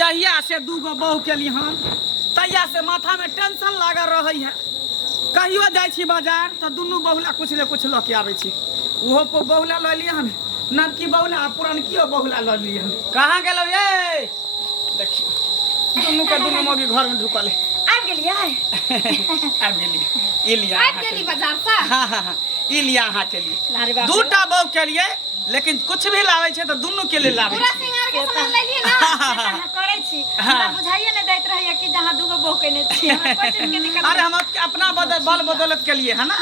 जहिया से दूगो बहू के लिए हम तहिया से माथा में टेंशन लागल रही है। कहियो जाइ छी बाजार तो दुनू बहुला कुछ ले कुछ लऽ के आबै छी। ओहो को बहुला लऽ लिया हम, ननकी बहुला पुरनकियो बहुला लऽ लिया हम। कहाँ गेलो ये? देखियो दुनू के दुनू मौगी घर में ढुकल है। आबि गेलियै आबि गेली ई लिया आबि गेली बाजार से। हाँ हाँ हाँ ई लिया अहाँ के लिए दूटा बहू के लिए, लेकिन कुछ भी लावे छे तो दुनू के लिए लावे पूरा सिंगार के सामान ले लिए ना करे छी। हमरा बुझाइए नहीं दैत रहैया कि जहां दूगो बहू केने छी हमरा कोई चीज के दिक्कत। अरे हम अपना बल बदौलत के लिए है ना।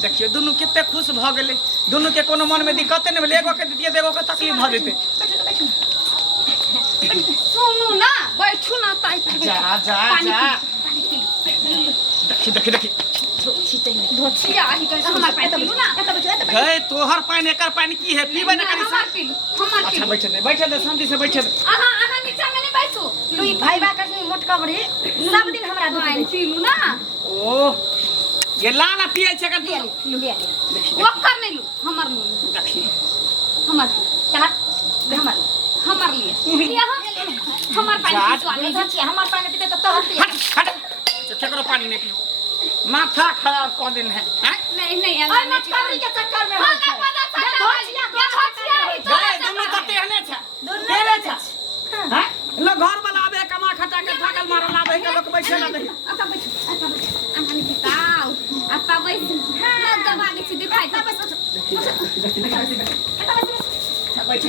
देखियो दुनू कितने खुश भ गेले, दुनू के कोनो मन में दिक्कत नहीं भेले। एगो के दितिए एगो के तकलीफ भ जेते। सुनू ना बैठू ना ताई जा जा जा देखी देखी देखी धोछिया आही के हमर पानी पीलू ना। गए तोहर पानी एकर पानी की है? पीबे ना कनी हमर पीलू हमर पीलू। अच्छा बैठे दे शांति से बैठे दे। आहा नीचे में नहीं बैठू। लुई भाई बा कसनी मोटका बड़ी सब दिन हमरा दूध पीलू ना। ओ ये लाला पिए छे कर तू लू लिया ओकर नहीं लू हमर लू देखी हमर चला हमर लिए लिया हमर पानी स्वामी जी हमर पानी पीते तो तोहर पिए। हट केकरो पानी नहीं पियो, माथा खराब कर दिन है। नहीं अल्लाह ने कबरी के चक्कर में हां ना पता धोछिया ही तो दुनू तो तेहने छे तेरे छे हैं। लोग घर बनावे कमा खटा के थाकल मारल लावे के लोग बैठे ना दे। आता बैठ आनी बताओ आता बैठ हां दबा के छी दिखाई ता बैठ बैठे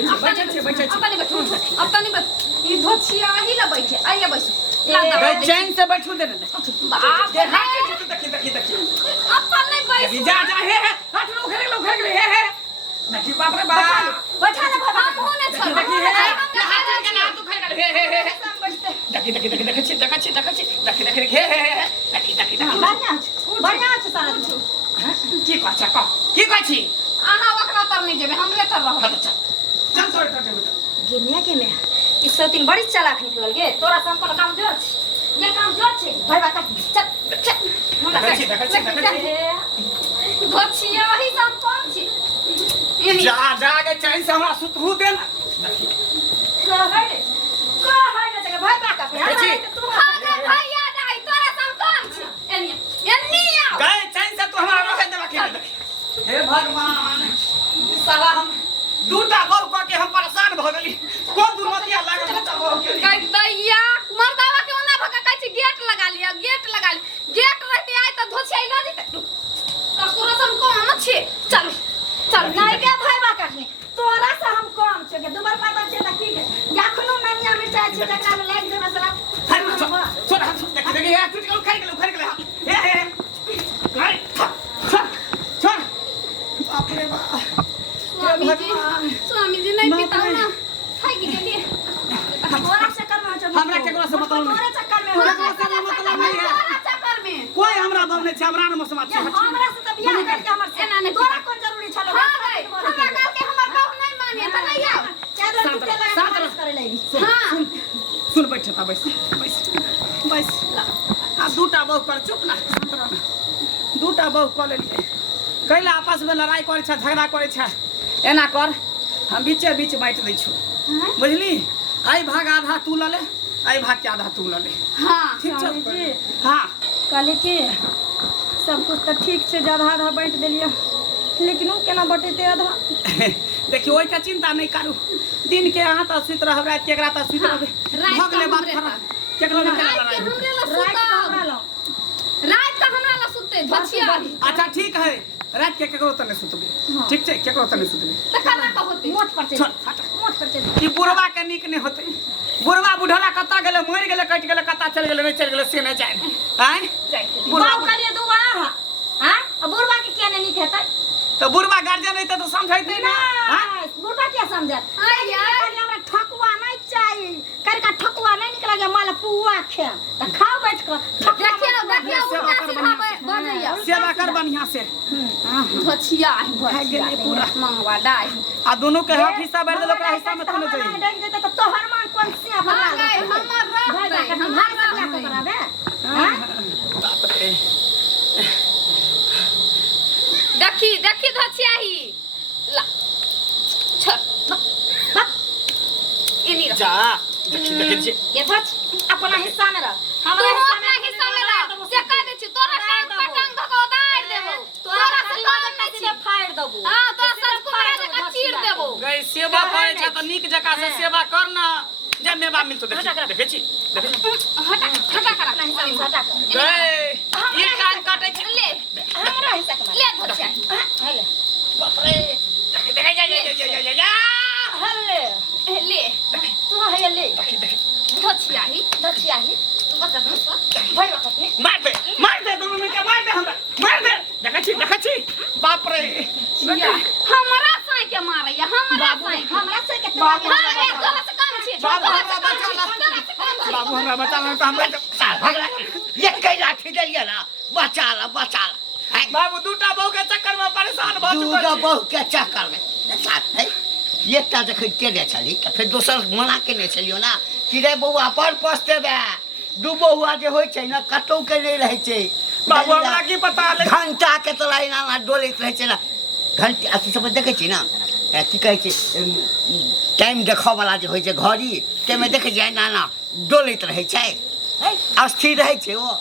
अपने बैठो अपने बैठ ई धोछिया ही ना बैठे आइए बैठ चैन से बैठू दे दे। बाप देखी देखी अपन नहीं बैठ जा जा हे हट लो घर हे देखी बाप रे बाप बैठा ले बाबा हम होने छोड़ देखी हे हाथ के ना तू खाई हे देखी देखी हे देखी बढ़िया छ सारा की कहछि आहा वकरा तर नहीं जेबे हमरे तर रहो। चल तोड़ गिने ई सब दिन बड़ी चालाक निकलल गे। तोरा से हमको काम जोर छ ये काम जोर छ भाई बात चल देखी धोछिया ही सब कौन छी जा जा के चैन से हमरा सुतहू दे ना। कहै जगह भाई बात तू हां भैया नहीं तोरा से कौन छी एनी आओ गए चैन से तू हमरा रहे देला के। हे भगवान साला हम दूटा बहू को के हम परेशान भ गेली। कोन दुर्मतिया लागल दूटा बहू के कह दैया मर्दावा के ओना भका कहै छी गेट लगा लिया गेट रहते आइ त धोछिया न दिते तोरा से हम कौन छी। चल नहीं के भाई बा कहने तोरा से हम कौन छै के दुबर पता छै त की याखनो ननिया मिटा छै तकरा में लाग जेबे साला छोड़ देखी हे टूट गेल खाइ गेल हे छोड़ बाप रे बाप स्वामी जी नहीं पिताओ ना खाई के लिए तोरा चक्कर में हमरा केकरो से मतलब नहीं। तोरा चक्कर में केकरो से मतलब नहीं है। तोरा चक्कर में कोई हमरा बम नहीं छै, हमरा न समाज छै। हमरा से त बियाह करके हमर सेना नहीं तोरा कोन जरूरी छलो। हां रे हमरा काल के हमर बहू नहीं माने त नहीं आओ क्या दो किते लगा करे लेगी। हां सुन बैठ था बैस आ दूटा बहू पर चुप ना दूटा बहू क लेलिए कैला आपस में लड़ाई करे छ झगड़ा करे छ एना कर हम बीचे बीच बांट दै छु बुझली। आई भाग आधा तू ल ले आई भाग के आधा तू ल ले। हां ठीक छ जी हां कहले के सब कुछ त ठीक छै आधा आधा बांट देलियो लेकिन उ केना बटेते आधा। देखियो ओइ का चिंता नहीं करू। दिन के अहाँ त सुत रहब रात के एकरा त सुत रहबे भगले बात खराब केकरो नहीं केला लड़ाई रात का हमरा ला सुते धोछिया। अच्छा ठीक है रात के केकरो त नहीं सुतबे ठीक छै केकरो त नहीं सुतबे त खाना का होते मोट पर चल मोट पर चल ई बुढ़वा के निक नहीं होते। बुढ़वा बुढ़ला कत्ता गेले मर गेले कट गेले कत्ता चल गेले नहीं चल गेले से नहीं जाए हैं बुढ़वा करिए दुआ हां अब बुढ़वा के क्या नहीं कहता तो बुढ़वा गार्जियन रहते तो समझाइते ना। हां बुढ़वा क्या समझत हमरा ठकुआ नहीं चाहिए कर का ठकुआ नहीं निकला के माल पुआ खे त खाओ बैठ कर देखिए उल्टा सीधा बजैया सेवा कर बढ़िया से धोछिया भाग गेले पूरा मंगवा डाई आ दोनों के हाथ हिस्सा बैठ दे ओकरा हिस्सा में तूने चाहिए डाई देता तो तोहर मान कोन से भला हमर रह हमर कराबे हां बाप रे देखी धोछिया ही ला छोड़ इनी जा देखी छी ये धच अपना हिस्सा में रह हमरा हिस्सा में रह से कह दे छी तोरा टांग पटंग धको दार देबो तोरा से काम नहीं छी फाड़ देबो हां तोरा सच को मेरा का चीर देबो गई सेवा करे छ त नीक जका से सेवा कर ना जे मेवा मिल तो देखी छी हटा करा नहीं हिस्सा हटा गई ये कान काटे छ ले हमरा हिस्सा के ले धच ले बाप रे देख जा हल्ले ले तू है ले धचियाही बता भाई वकत मार दे दोनों मिलके मार दे हमरा मार दे देखा छी बाप रे हमरा साई के मारैया हमरा साई के बाबू तोरा से काम छी बाबू हमरा बचाला त हमरा भगला ये कई लाठी देलिए ना बचा ला बाबू दूटा बहू के चक्कर में परेशान भ चुका दूटा बहू के चक्कर में साथ है ये ता देख के दे चली त फिर दोसर मना के ने चलियो ना कि रे बउआ पर पछतेबे दू बउआ जे होय छै ना कतौ के नहीं रहे छै बाबू हमरा की पता ले घंटा के तलाई ना डोलैत रहे छै ना घंटी अथी सब देखे छी ना की कहै छै टाइम देखो वाला जे होय छै घड़ी ते में देखे जाय ना डोलैत रहे छै अस्थिर रहे छै वो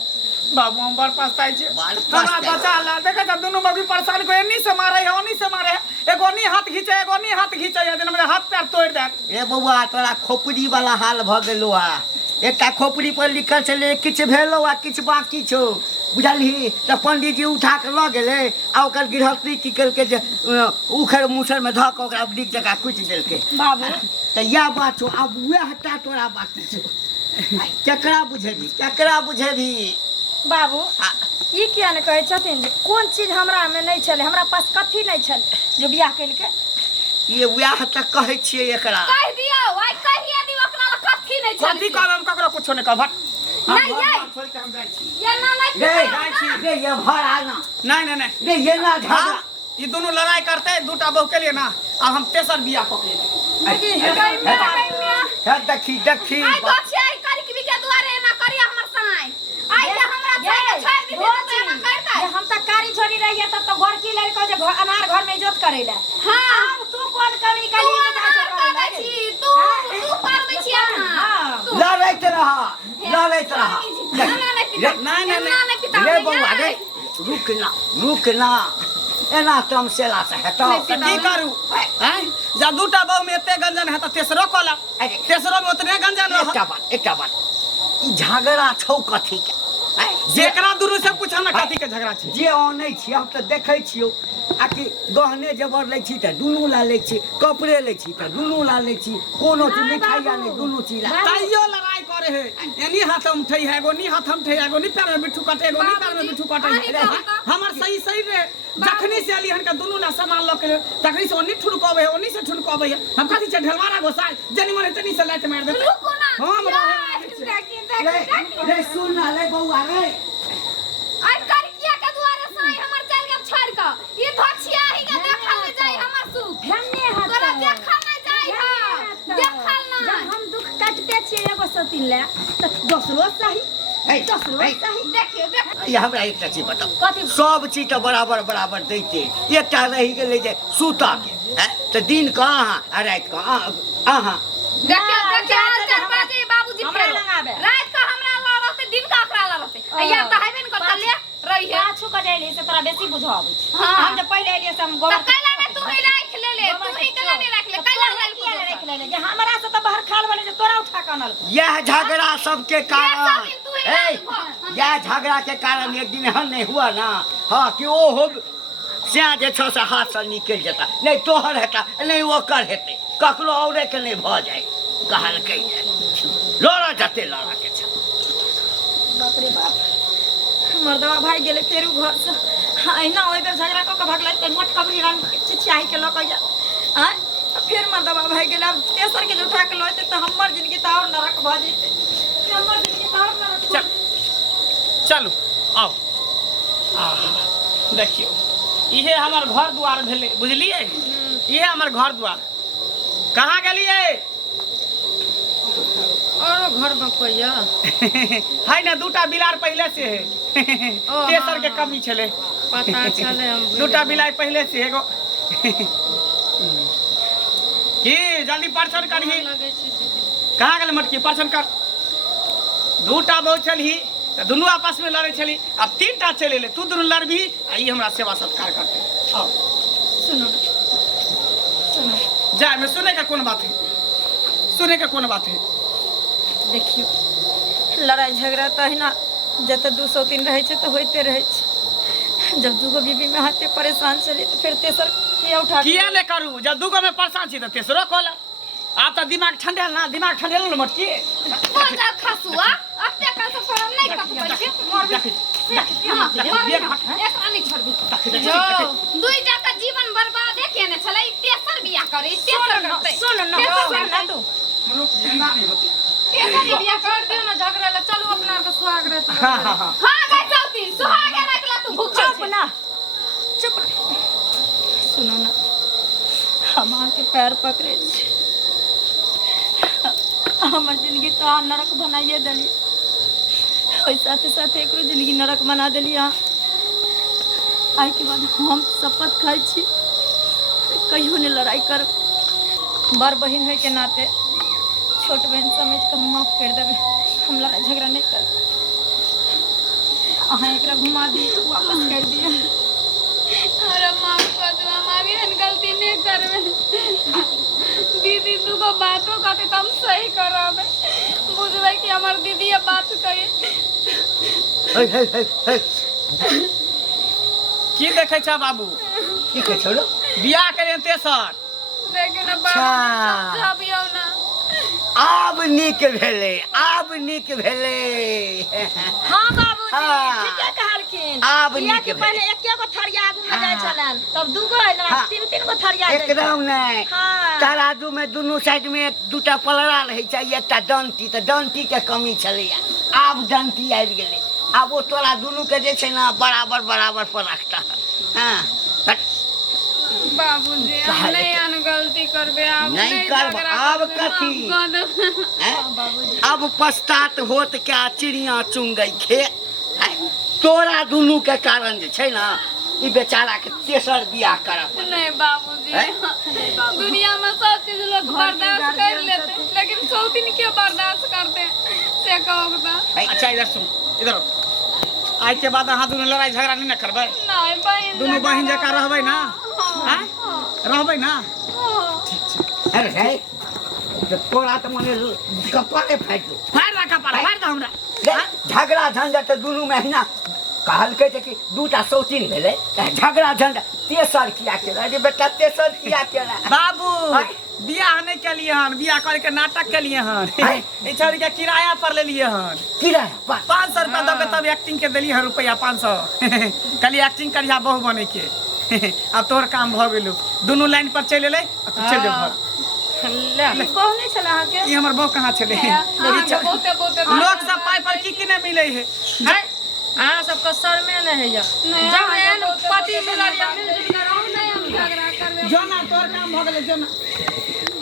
बाबू हम बड़ पछताई छी हमरा बचाला देखे त दोनों बगी परेशान को एनी से मारे है ओनी से मारे है एगो नी हाथ खींचे एगो नी हाथ खींचे है दिन में हाथ पैर तोड़ दे ए बउआ तोरा खोपड़ी वाला हाल भ गेलो आ एकटा खोपड़ी पर लिखल छले किछ भेलो आ किछ बाकी छो बुझलही त पंडित जी उठा के ल गेले आ ओकर गृहस्थी की करके जे उखड़ मुसर में धक ओकरा डिग जका कुछ देलके बाबू त या बात छो अब वे हटा तोरा बाकी छो केकरा बुझेबी बाबू ई किया ने कहै छथिन जे कोन चीज हमरा में नहीं छले हमरा पास कथी नहीं छल जो बियाह कैल के ये व्याह त कहै छियै एकरा कह दियो आई कहिए दियो ओकरा ला कथी नहीं छल कथी कहब हम ककरो कुछो नहीं कहब नहीं ये छोड़ के हम जाई छी ये ना नहीं रे ये भरा ना नहीं रे ये ना झगड़ा ये दोनों लड़ाई करते दूटा बहू के लिए ना अब हम तेसर बियाह पकड़े है देखी आई तो छै काली के के दुआरे ना करिया हमर सनाई आई जे हमरा छोड़ दी तो ना करता हम त कारी छोड़ी रही है तब तो घर की लड़का जे अनार घर में इज्जत करेला हां अब तू कौन कमी काली तू पारबै छी हां लड़ैत रहा नहीं रे बउआ रे रुक ना एना तमसेला से हेतो की करू हैं जा दूटा बहू में एते गंजन है त तेसरो कोला तेसरो में उतने गंजन रह एकटा बात ई झगड़ा छौ कथी के जेकरा दुनु से पूछा ना कथी के झगड़ा छै जे ओनै छी हम त देखै छियो आ कि गहने जबर लै छी त दुनू ला लै छी कपड़े लै छी त दुनू ला लै छी कोनो चीज मिठाई या नहीं दुनू चीज ला ताइयो लड़ाई करे है एनी हाथ हम ठई है एगो नी हाथ हम ठई एगो नी पैर में बिठू काटे एगो नी पैर में बिठू काटे हमर सही रे जखनी से अली हन का दुनू ला सामान ल के तखनी से ओनी ठुड़कबे है ओनी से ठुड़कबे है हम कथी से ढलवारा गोसाई जनी मने तनी से लात मार दे रुको ना हम रे सुन ना रे बउआ रे आई कर किया के दुआरे साई हमर चल के छोड़ के ई धोछिया ही के देखल ले जाई हमर सुख धन्य है तोरा देखल नहीं जाई हां देखल ना हम दुख काटते छिए एगो सतीन ले त दोसरो सही देखियो ये हमरा एकटा चीज बताओ सब चीज तो बराबर दैते एकटा रही गेलै जे सूता के त दिन कहाँ आ रात कहाँ आहा देखियो चार बजे बाबूजी फेर रात का हमरा ला रहते दिन का ओकरा ला रहते या त हेबे न करता ले रही है पाछू का जाइले से तोरा बेसी बुझाबै छै हम जे पहिले एलिए से हम गोबर कैला ने तू ही राख ले तू ही कैला नहीं राख ले कैला राख ले जे हमरा से त बाहर खाल वाले जे तोरा उठा के अनल यह झगड़ा सबके कारण यह झगड़ा के कारण एक दिन हल नहीं हुआ ना हाँ कि ओ हो स्या जे छ से हाथ से निकल जाता नहीं तोहर हेता नहीं ओकर हेते ककरो औरे के नहीं भ जाए कहल के लड़ा जते लड़ा के छ बाप रे बाप मर्दवा भाई गेले फेरू घर से आइना ओइ बेर झगड़ा क के भागलै त मोट कबरी रंग चिचियाई के लक जा आ फिर मर्दवा भाई गेले अब तेसर के उठा के लते त हमर जिंदगी त और नरक भ जेते हमर जिंदगी त और नरक चलू आओ देखियो इहे हमर घर द्वार भेले बुझलिए इहे हमर घर द्वार कहाँ गेलिए और घर में कोइया है ना दूटा बिलार पहले से है तेसर के कमी छले पता चले हम दूटा बिलार पहले से एगो की जल्दी परछन करही कहाँ गेल मटकी परछन कर। दूटा बहु चलही तो दुनू आपस में लड़े चली, अब 3टा चले ले, तू दुनू लड़बी आ ई हमरा सेवा सत्कार करते। आओ सुनो ना, सुनो, जा, मैं सुने का कौन बात है, सुने का कौन बात है। देखियो लड़ाई झगड़ा तो है ना, जब 203 रहे छे तो होते रहे छे। जब दूगो बीबी में हाथे परेशान चली तो फिर तेसर किया उठा के- किया ले करू, जब दूगो में परेशान छी तो तेसरो खोला। आप तो दिमाग ठंडेल ना, दिमाग ठंडेल ना मटकी। कौन जा खसुआ अत्ते का से फरम नहीं कत पड़ छे मोर भी हां एक रानी छोड़ भी जो दुईटा का जीवन बर्बाद है केने छले तेसर बियाह करे, तेसर करते सुन ना तू तेसर बियाह कर दियो ना, झगड़ा ला चलो अपना के सुहाग रहत। हां गई चौथी सुहाग रखला तू भूख चुप ना, चुप। सुनो ना, हमार के पैर पकड़े छे, हमार जिंदगी तो नरक बनाइए दिली, और साथे साथे एक जिंदगी नरक बना दिली। आई के बाद हम शपथ खाई छी कहियो ने लड़ाई कर, बड़ बहन है के नाते छोट बहन समझ के हम माफ कर देवे, हम लड़ाई झगड़ा नहीं कर। अहाँ एकरा घुमा दी वापस कर दिया। अरे माफ कर दो, हमारी हन गलती नहीं करवे। दीदी तू को बातों करते तो हम सही करावे, बुझवे कि हमार दीदी ये बात कहे। की देखे छ बाबू, की कह छोड़ो बियाह करे तेसर। लेकिन अब अच्छा। बाबू समझाबियो ना। आब नीक भेले, आब नीक भेले। हां बाबूजी हाँ। ठीके कहलखिन। आब बियाह नीक के पहले एके गो थरिया आगू में जाय हाँ। छलन, तब दूगो है ना, हाँ। 3 गो थरिया जाय एकदम नहीं। हाँ। तराजू में दुनू साइड में 2टा पलड़ा रहे चाहिए, एकटा डंटी, तो डंटी के कमी छले, आब डंटी आबि गेले। आब वो तोरा दुनू के जे छै ना बराबर बराबर पर रखता है। हाँ बाबूजी हम नहीं अन गलती करबे, आप नहीं नहीं करब, झगड़ा आब करबे, कथी? माफ कर दो। हैं? अब पछतात होत क्या चिड़िया चुन गई खे। हैं? तोरा दुनू के कारण जे छै ना ई बेचारा के तेसर बियाह करब। नहीं बाबूजी, हैं? दुनिया में सब चीज लोग बर्दाश्त कर लेते, लेकिन सौतीन क्यों बर्दाश्त करते से कहो तो। अच्छा इधर सुन, इधर आज के बाद अहाँ दुनू लड़ाई झगड़ा नहीं न करबै, नहीं बहन दुनू बहिन जकाँ रहबै ना, हाँ, रहबै ना। हाँ। अरे है तो तोरा तो मने कपारे फाटि गेल। फाड़ दा कपाड़, फाड़ दा हमरा। देख, झगड़ा झंझट दुनू महीना कहलकै जे कि 2टा सौतीन भेलै, तऽ झगड़ा झंझट तेसर किया केला? अरे बेटा तेसर किया केला? बाबू हैं? बियाह नहीं केलिए हन, बियाह करे के नाटक केलिए हन। हैं? ई छोरी के किराया पर ले लिए हन, किराया पर 500 रुपया दो के तब एक्टिंग के दिली हन रुपया 500। कली एक्टिंग करिया बहु बने के। अब तोहर काम भ गेलु, दुनू लाइन पर चल एलै, अब तू चल जा घर। ले बहु नहीं छला अहाँ के। ई हमर बहु कहाँ छले? बहुते लोग सब पाई पर की नहीं मिले है। हैं? अहाँ सबके सर में नहीं है या नहीं, जब हाँ, एहन बहुते पति बहुते मिलल या बहुते मिलजुल के रहू नहीं हम झगड़ा करबे। जो ना तोहर काम भ गेलै, जो ना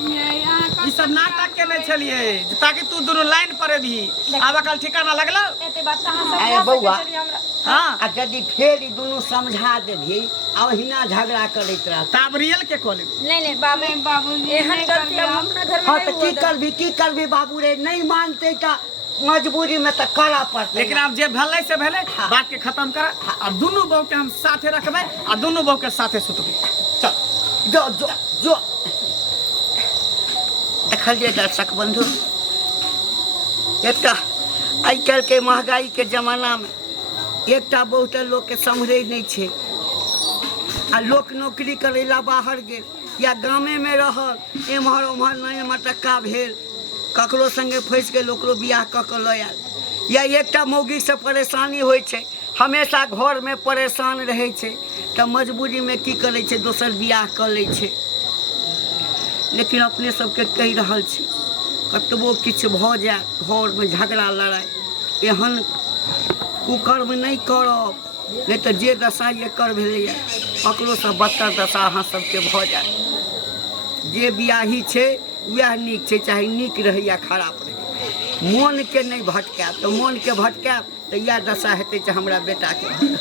यही अहाँ ई सब नाटक केने छलिए ताकि तू दुनू लाइन पर भी। आब कल ठिकाना लगलो। एते बात कहाँ से अरे कह बौआ। सकै छलियै हमरा। हाँ आ यदि फेर ई दुनू समझा देभी आ ओहिना झगड़ा करैत रहता। ताब रियल के कॉलेज नहीं बाबू, नहीं बाबूजी एहन नहीं गलती करबे अब आप। अपना घर में हाँ नहीं तो हुआ दे। की करबी बाबू रे, नहीं मानते तो मजबूरी में तो करा पड़ते। लेकिन अब जे भेलै से भेलै, हाँ। बात के खत्म कर। अब दुनू बहू के हम साथे रखबै आ दुनू बहू के साथे सुतबै। चल जो जो जो देखलिए दर्शक बंधु, एकटा आइ काल्हि के महंगाई के जमाना में एकटा बहुत लोग के सम्हरै नहीं छे, आ लोक नौकरी करे ला बाहर गेल या गामे में रहल, एम्हर ओम्हर नहीं मटक्का भेल, ककरो संगे फंस गेल, ओकरो बियाह कऽ के लऽ आयल, या एकटा मौगी से परेशानी होइ छै, हमेशा घर में परेशान रहै छै, तऽ मजबूरी में की करै छै दोसर बियाह कऽ लै छै। लेकिन अपने सबके कहि रहल छी, कतबो किछु भऽ जाय घर में झगड़ा लड़ाई एहन कुकर्म नहीं करब, नहीं तो जे दशा एकर भेलैया ओकरो से बदतर दशा अहाँ सबके भऽ जाय। जे बियाही छै वएह नीक छै, चाहे नीक रहे या खराब रहे, मोन के नहीं भटकायब, तो मोन के भटकायब तो इएह दशा हेतै जे हमरा बेटा के।